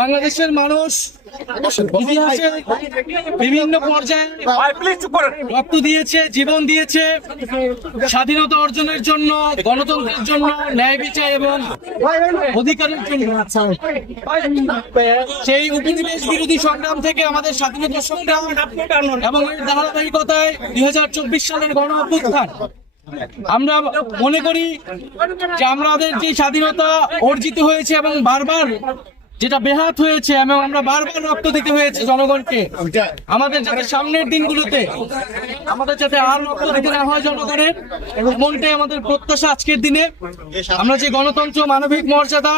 বাংলাদেশের মানুষ ইতিহাসে বিভিন্ন পর্যায়ে রক্ত দিয়েছে জীবন দিয়েছে স্বাধীনতা অর্জনের জন্য গণতন্ত্রের জন্য ন্যায় বিচার এবং অধিকারের জন্য। সেই উপনিবেশ বিরোধী সংগ্রাম থেকে আমাদের স্বাধীনতা সংগ্রাম এবং এর ধারাবাহিকতায় দুই হাজার চব্বিশ সালের গণ অভ্যুত্থান। আমরা মনে করি যে আমাদের যে স্বাধীনতা অর্জিত হয়েছে এবং বারবার যেটা বেহাত হয়েছে এবং আমরা বারবার রক্ত দিতে হয়েছে জনগণকে। আমাদের যাতে সামনের দিনগুলোতে আমাদের যাতে আর রক্ত দিতে না হয় জনগণের এমনটাই আমাদের প্রত্যাশা আজকের দিনে। আমরা যে গণতন্ত্র মানবিক মর্যাদা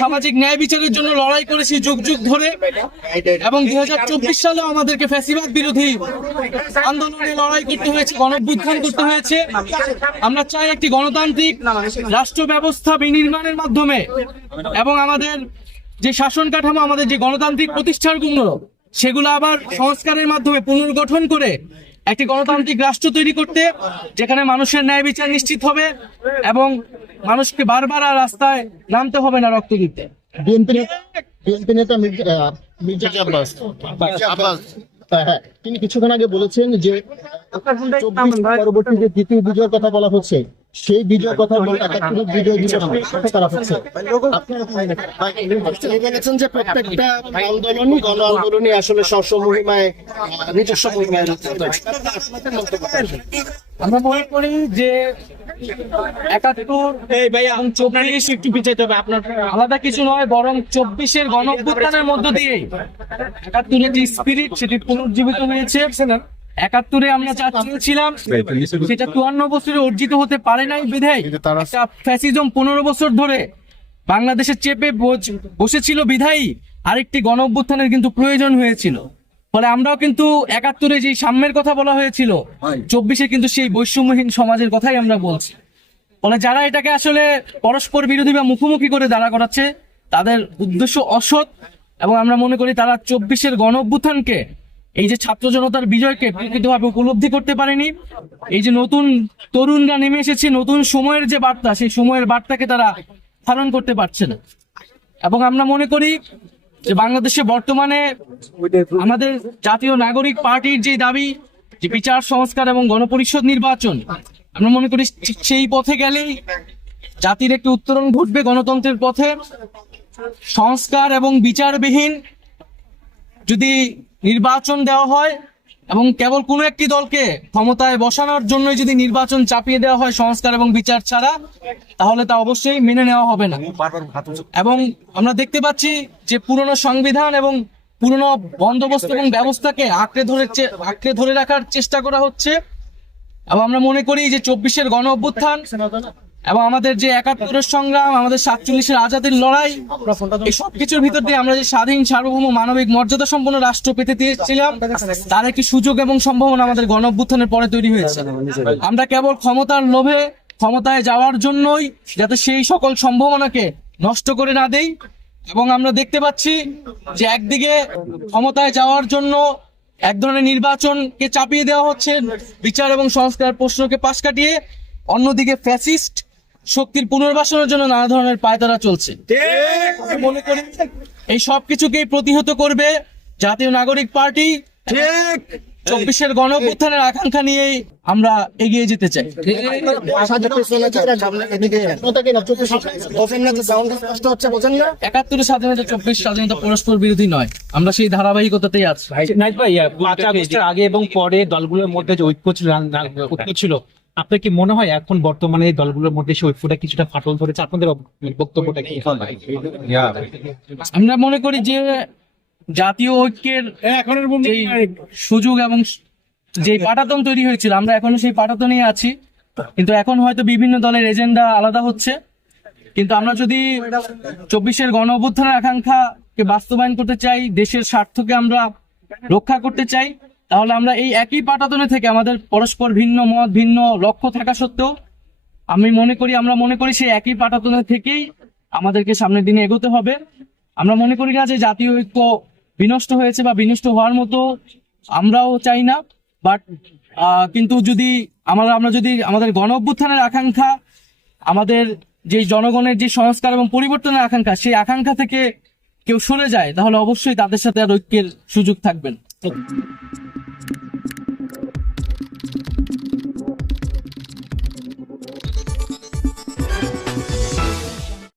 সামাজিক ন্যায় বিচারের জন্য লড়াই করেছি যুগ যুগ ধরে এবং দুই হাজার চব্বিশ সালেও আমাদেরকে ফ্যাসিবাদ বিরোধী আন্দোলনে লড়াই করতে হয়েছে গণভ্যুত্থান করতে হয়েছে। আমরা চাই একটি গণতান্ত্রিক রাষ্ট্র ব্যবস্থা বিনির্মাণের মাধ্যমে এবং আমাদের যে শাসন কাঠামো আমাদের যে গণতান্ত্রিক প্রতিষ্ঠানগুলো সেগুলো আবার সংস্কারের মাধ্যমে পুনর্গঠন করে একটি গণতান্ত্রিক রাষ্ট্র তৈরি করতে যেখানে মানুষের ন্যায় বিচার নিশ্চিত হবে এবং মানুষকে বারবার আর রাস্তায় নামতে হবে না রক্ত দিতে। বিএনপি নেতা মির্জা আব্বাস। আব্বাস। তিনি কিছুক্ষণ আগে বলেছেন যে পরবর্তী যে দ্বিতীয় বিজয়ের কথা বলা হচ্ছে। সেই বিজয়ের কথা বলে একাত্তরের বিজয় দিবস সাথে করা হচ্ছে। মনে বলেছেন যে প্রত্যেকটা আন্দোলনই গণ আন্দোলনই আসলে স্বমহিমায় নিজস্ব মহিমায় আমরা মনে করি যে একাত্তর চব্বিশ একটু পিছাইতে হবে। আপনার আলাদা কিছু নয় বরং চব্বিশের গণ অভ্যুত্থানের মধ্য দিয়ে একাত্তরের যে স্পিরিট সেটি পুনর্জীবিত হয়েছে। একাত্তরে আমরা যা চেয়েছিলাম সেটা চুয়ান্ন বছরে অর্জিত হতে পারে নাই বিধায় ফ্যাসিজম পনেরো বছর ধরে বাংলাদেশে চেপে বসেছিল বিধায়ী আরেকটি গণ অভ্যুত্থানের কিন্তু প্রয়োজন হয়েছিল। ফলে আমরাও কিন্তু একাত্তরে যে সাম্যের কথা বলা হয়েছিল চব্বিশে কিন্তু সেই বৈষম্যহীন সমাজের কথাই আমরা বলছি। ফলে যারা এটাকে আসলে পরস্পর বিরোধী বা মুখোমুখি করে দাঁড়া করাচ্ছে তাদের উদ্দেশ্য অসৎ এবং আমরা মনে করি তারা চব্বিশের গণ অভ্যুত্থানকে এই যে ছাত্র জনতার বিজয়কে প্রকৃতভাবে উপলব্ধি করতে পারেনি, এই যে নতুন তরুণরা নেমে এসেছে, নতুন সময়ের যে বার্তা, সেই সময়ের বার্তাকে তারা ধারণ করতে পারছে না। এবং আমরা মনে করি যে বাংলাদেশে বর্তমানে আমাদের জাতীয় নাগরিক পার্টির যে দাবি, যে বিচার, সংস্কার এবং গণপরিষদ নির্বাচন, আমরা মনে করি সেই পথে গেলেই জাতির একটি উত্তরণ ঘটবে গণতন্ত্রের পথে। সংস্কার এবং বিচারবিহীন যদি নির্বাচন দেওয়া হয় এবং কেবল কোনো একটি দলকে ক্ষমতায় বসানোর জন্য যদি নির্বাচন চাপিয়ে দেওয়া হয় সংস্কার এবং বিচার ছাড়া তাহলে তা অবশ্যই মেনে নেওয়া হবে না। এবং আমরা দেখতে পাচ্ছি যে পুরনো সংবিধান এবং পুরনো বন্দোবস্ত এবং ব্যবস্থাকে আঁকড়ে ধরে আঁকড়ে ধরে রাখার চেষ্টা করা হচ্ছে। এবং আমরা মনে করি যে চব্বিশের গণ অভ্যুত্থান এবং আমাদের যে একাত্তরের সংগ্রাম, আমাদের সাতচল্লিশের আজাদের লড়াই, এই সব কিছুর ভিতর দিয়ে আমরা যে স্বাধীন, সার্বভৌম, মানবিক মর্যাদা সম্পন্ন রাষ্ট্র পেতে চেয়েছিলাম, তার একটি সুযোগ এবং সম্ভাবনা আমাদের গণ পরে তৈরি হয়েছে। আমরা কেবল ক্ষমতার লোভে ক্ষমতায় যাওয়ার জন্যই যাতে সেই সকল সম্ভাবনাকে নষ্ট করে না দেই, এবং আমরা দেখতে পাচ্ছি যে একদিকে ক্ষমতায় যাওয়ার জন্য এক ধরনের নির্বাচনকে চাপিয়ে দেওয়া হচ্ছে, বিচার এবং সংস্কার প্রশ্নকে পাশ কাটিয়ে, অন্যদিকে ফ্যাসিস্ট শক্তির পুনর্বাসনের জন্য নানা ধরনের পায়তারা চলছে। মনে করি এই সব কিছুকেই প্রতিহত করবে জাতীয় নাগরিক পার্টি। চব্বিশের গণ অভ্যুত্থানের আকাঙ্ক্ষা নিয়েই আমরা এগিয়ে যেতে চাই। একাত্তরের স্বাধীনতা চব্বিশ স্বাধীনতা পরস্পর বিরোধী নয়। আমরা সেই ধারাবাহিকতাতেই আছি। নাইট ভাই আগে এবং পরে দলগুলোর মধ্যে যে ঐক্য ছিল ঐক্য ছিল আপনার কি মনে হয় এখন বর্তমানে এই দলগুলোর মধ্যে সেই ঐক্যটা কিছুটা ফাটল ধরেছে? আপনাদের বক্তব্যটা কি? আমরা মনে করি যে জাতীয় ঐক্যের যেই সুযোগ এবং যে পাটাতন তৈরি হয়েছিল আমরা এখনও সেই পাটাতনই আছি। কিন্তু এখন হয়তো বিভিন্ন দলের এজেন্ডা আলাদা হচ্ছে। কিন্তু আমরা যদি চব্বিশের গণ অভ্যুত্থানের আকাঙ্ক্ষাকে বাস্তবায়ন করতে চাই দেশের স্বার্থকে আমরা রক্ষা করতে চাই তাহলে আমরা এই একই পাটাতনে থেকে আমাদের পরস্পর ভিন্ন মত, ভিন্ন লক্ষ্য থাকা সত্ত্বেও আমি মনে করি, আমরা মনে করি সেই একই পাটাতনে থেকেই আমাদেরকে সামনের দিনে এগোতে হবে। আমরা মনে করি না যে জাতীয় ঐক্য বিনষ্ট হয়েছে বা বিনষ্ট হওয়ার মতো আমরাও চাই না বাট কিন্তু যদি আমরা আমরা যদি আমাদের গণ অভ্যুত্থানের আকাঙ্ক্ষা, আমাদের যে জনগণের যে সংস্কার এবং পরিবর্তনের আকাঙ্ক্ষা, সেই আকাঙ্ক্ষা থেকে কেউ সরে যায়, তাহলে অবশ্যই তাদের সাথে আর ঐক্যের সুযোগ থাকবে না।